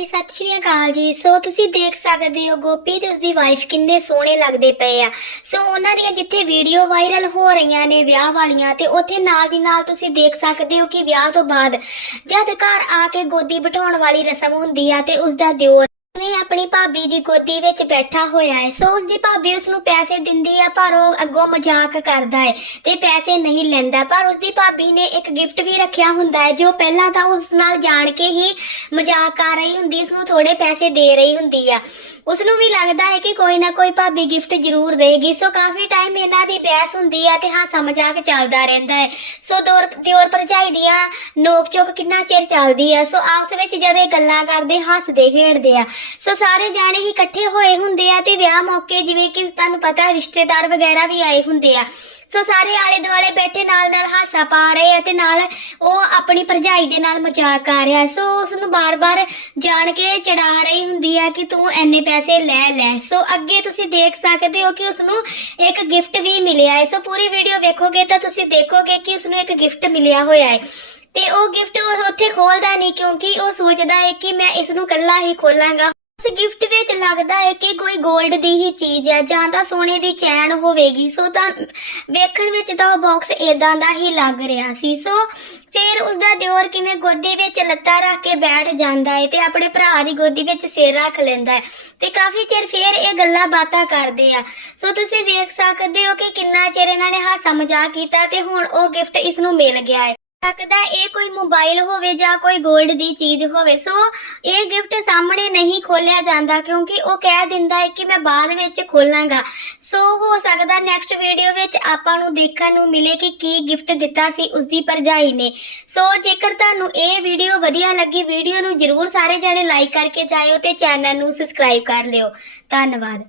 ਜੀ, ਸਤਿ ਸ਼੍ਰੀ ਅਕਾਲ ਜੀ। ਸੋ ਤੁਸੀਂ ਦੇਖ ਸਕਦੇ ਹੋ, ਗੋਪੀ ਤੇ ਉਸਦੀ ਵਾਈਫ ਕਿੰਨੇ ਸੋਹਣੇ ਲੱਗਦੇ ਪਏ ਆ। ਸੋ ਉਹਨਾਂ ਦੀਆਂ ਜਿੱਥੇ ਵੀਡੀਓ ਵਾਇਰਲ ਹੋ ਰਹੀਆਂ ਨੇ ਵਿਆਹ ਵਾਲੀਆਂ ਤੇ ਉੱਥੇ ਨਾਲ ਦੀ ਨਾਲ ਤੁਸੀਂ ਦੇਖ ਸਕਦੇ ਹੋ ਕਿ ਵਿਆਹ ਤੋਂ ਬਾਅਦ ਜਦ ਘਰ ਆ ਕੇ ਗੋਦੀ ਬਿਠਾਉਣ ਵਾਲੀ ਰਸਮ ਹੁੰਦੀ ਆ ਤੇ ਉਸਦਾ ਦਿਓਰ ਮੈਂ ਆਪਣੀ ਭਾਬੀ ਦੀ ਗੋਦੀ ਵਿੱਚ ਬੈਠਾ ਹੋਇਆ ਹੈ। ਸੋ ਉਸਦੀ ਭਾਬੀ ਉਸ ਨੂੰ ਪੈਸੇ ਦਿੰਦੀ ਆ, ਪਰ ਉਹ ਅੱਗੋਂ ਮਜ਼ਾਕ ਕਰਦਾ ਹੈ ਤੇ ਪੈਸੇ ਨਹੀਂ ਲੈਂਦਾ। ਪਰ ਉਸਦੀ ਭਾਬੀ ਨੇ ਇੱਕ ਗਿਫਟ ਵੀ ਰੱਖਿਆ ਹੁੰਦਾ ਹੈ, ਜੋ ਪਹਿਲਾਂ ਤਾਂ ਉਸ ਨਾਲ ਜਾਣ ਕੇ ਹੀ ਮਜ਼ਾਕ ਕਰ ਰਹੀ ਹੁੰਦੀ ਉਸ ਨੂੰ ਥੋੜੇ ਪੈਸੇ ਦੇ ਰਹੀ ਹੁੰਦੀ ਆ। ਉਸ ਨੂੰ ਵੀ ਲੱਗਦਾ ਹੈ ਕਿ ਕੋਈ ਨਾ ਕੋਈ ਭਾਬੀ ਗਿਫਟ ਜ਼ਰੂਰ ਦੇਗੀ। ਸੋ ਕਾਫੀ ਟਾਈਮ ਇਹਨਾਂ ਦੀ ਬਹਿਸ ਹੁੰਦੀ ਆ ਤੇ ਹਾਸਾ ਮਜ਼ਾਕ ਚੱਲਦਾ ਰਹਿੰਦਾ ਹੈ। ਸੋ ਦਿਓਰ ਦਿਓਰ ਭਰਜਾਈ ਦੀਆਂ ਨੋਕ ਚੋਕ ਕਿੰਨਾ ਚਿਰ ਚੱਲਦੀ ਆ? ਸੋ ਆਪਸ ਵਿੱਚ ਜਦ ਇਹ ਗੱਲਾਂ ਕਰਦੇ, ਹੱਸਦੇ, ਖੇਡਦੇ ਆ। ਸੋ ਸਾਰੇ ਜਾਣੇ ਹੀ ਇਕੱਠੇ ਹੋਏ ਹੁੰਦੇ ਆ ਤੇ ਵਿਆਹ ਮੌਕੇ ਜਿਵੇਂ ਕਿ ਤੁਹਾਨੂੰ ਪਤਾ ਰਿਸ਼ਤੇਦਾਰ ਵਗੈਰਾ ਵੀ ਆਏ ਹੁੰਦੇ ਆ। ਸੋ ਸਾਰੇ ਆਲੇ ਦੁਆਲੇ ਬੈਠੇ ਨਾਲ ਨਾਲ ਹਾਸਾ ਪਾ ਰਹੇ ਆ ਤੇ ਨਾਲ ਉਹ ਆਪਣੀ ਭਰਜਾਈ ਦੇ ਨਾਲ ਮਜ਼ਾਕ ਕਰ ਰਿਹਾ। ਸੋ ਉਸ ਨੂੰ ਬਾਰ-ਬਾਰ ਜਾਣ ਕੇ ਚੜਾ ਰਹੀ ਹੁੰਦੀ ਆ ਕਿ ਤੂੰ ਐਨੇ ਪੈਸੇ ਲੈ ਲੈ। ਸੋ ਅੱਗੇ ਤੁਸੀਂ ਦੇਖ ਸਕਦੇ ਹੋ ਕਿ ਉਸ ਨੂੰ ਇੱਕ ਗਿਫਟ ਵੀ ਮਿਲਿਆ ਹੈ। ਸੋ ਪੂਰੀ ਵੀਡੀਓ ਵੇਖੋਗੇ ਤਾਂ ਤੁਸੀਂ ਦੇਖੋਗੇ ਕਿ ਉਸ ਨੂੰ ਇੱਕ ਗਿਫਟ ਮਿਲਿਆ ਹੋਇਆ ਹੈ। ਤੇ ਉਹ ਗਿਫਟ ਉਹ ਉੱਥੇ ਖੋਲਦਾ ਨਹੀਂ ਕਿਉਂਕਿ ਉਹ ਸੋਚਦਾ ਹੈ ਕਿ ਮੈਂ ਇਸ ਨੂੰ ਕੱਲਾ ਹੀ ਖੋਲਾਂਗਾ। ਉਸ ਗਿਫਟ ਵਿੱਚ ਲੱਗਦਾ ਹੈ ਕਿ ਕੋਈ 골ਡ ਦੀ ਹੀ ਚੀਜ਼ ਹੈ ਜਾਂ ਤਾਂ ਸੋਨੇ ਦੀ ਚੈਨ ਹੋਵੇਗੀ। ਸੋ ਤਾਂ ਵੇਖਣ ਵਿੱਚ ਤਾਂ ਉਹ ਬਾਕਸ ਇਦਾਂ ਦਾ ਹੀ ਲੱਗ ਰਿਹਾ ਸੀ। ਸੋ ਫਿਰ ਉਸਦਾ ਦਿਓਰ ਕਿਵੇਂ ਗੋਦੀ ਵਿੱਚ ਲੱਤਾਂ ਰੱਖ ਕੇ ਬੈਠ ਜਾਂਦਾ ਹੈ ਤੇ ਆਪਣੇ ਭਰਾ ਦੀ ਗੋਦੀ ਵਿੱਚ ਸਿਰ ਰੱਖ ਲੈਂਦਾ ਹੈ ਤੇ ਕਾਫੀ ਚਿਰ ਫਿਰ ਇਹ ਗੱਲਾਂ ਬਾਤਾਂ ਕਰਦੇ ਆ। ਸੋ ਤੁਸੀਂ ਵੇਖ ਸਕਦੇ ਹੋ ਕਿ ਕਿੰਨਾ ਚਿਰ ਇਹਨਾਂ ਨੇ ਹਾਸਾ ਮਜ਼ਾਕ ਕੀਤਾ ਤੇ ਹੁਣ ਉਹ ਗਿਫਟ ਇਸ ਨੂੰ ਮਿਲ ਗਿਆ ਹੈ ਸਕਦਾ ਇਹ ਕੋਈ ਮੋਬਾਈਲ ਹੋਵੇ ਜਾਂ ਕੋਈ 골ਡ ਦੀ ਚੀਜ਼ ਹੋਵੇ। ਸੋ ਇਹ ਗਿਫਟ ਸਾਹਮਣੇ ਨਹੀਂ ਖੋਲਿਆ ਜਾਂਦਾ ਕਿਉਂਕਿ ਉਹ ਕਹਿ ਦਿੰਦਾ ਹੈ ਕਿ ਮੈਂ ਬਾਅਦ ਵਿੱਚ ਖੋਲਾਂਗਾ। ਸੋ ਹੋ ਸਕਦਾ ਨੈਕਸਟ ਵੀਡੀਓ ਵਿੱਚ ਆਪਾਂ ਨੂੰ ਦੇਖਣ ਨੂੰ ਮਿਲੇ ਕਿ ਕੀ ਗਿਫਟ ਦਿੱਤਾ ਸੀ ਉਸਦੀ ਭਰਜਾਈ ਨੇ। ਸੋ ਜੇਕਰ ਤੁਹਾਨੂੰ ਇਹ ਵੀਡੀਓ ਵਧੀਆ ਲੱਗੀ ਵੀਡੀਓ ਨੂੰ ਜਰੂਰ ਸਾਰੇ ਜਣੇ ਲਾਈਕ ਕਰਕੇ ਜਾਇਓ ਤੇ ਚੈਨਲ ਨੂੰ ਸਬਸਕ੍ਰਾਈਬ ਕਰ ਲਿਓ। ਧੰਨਵਾਦ।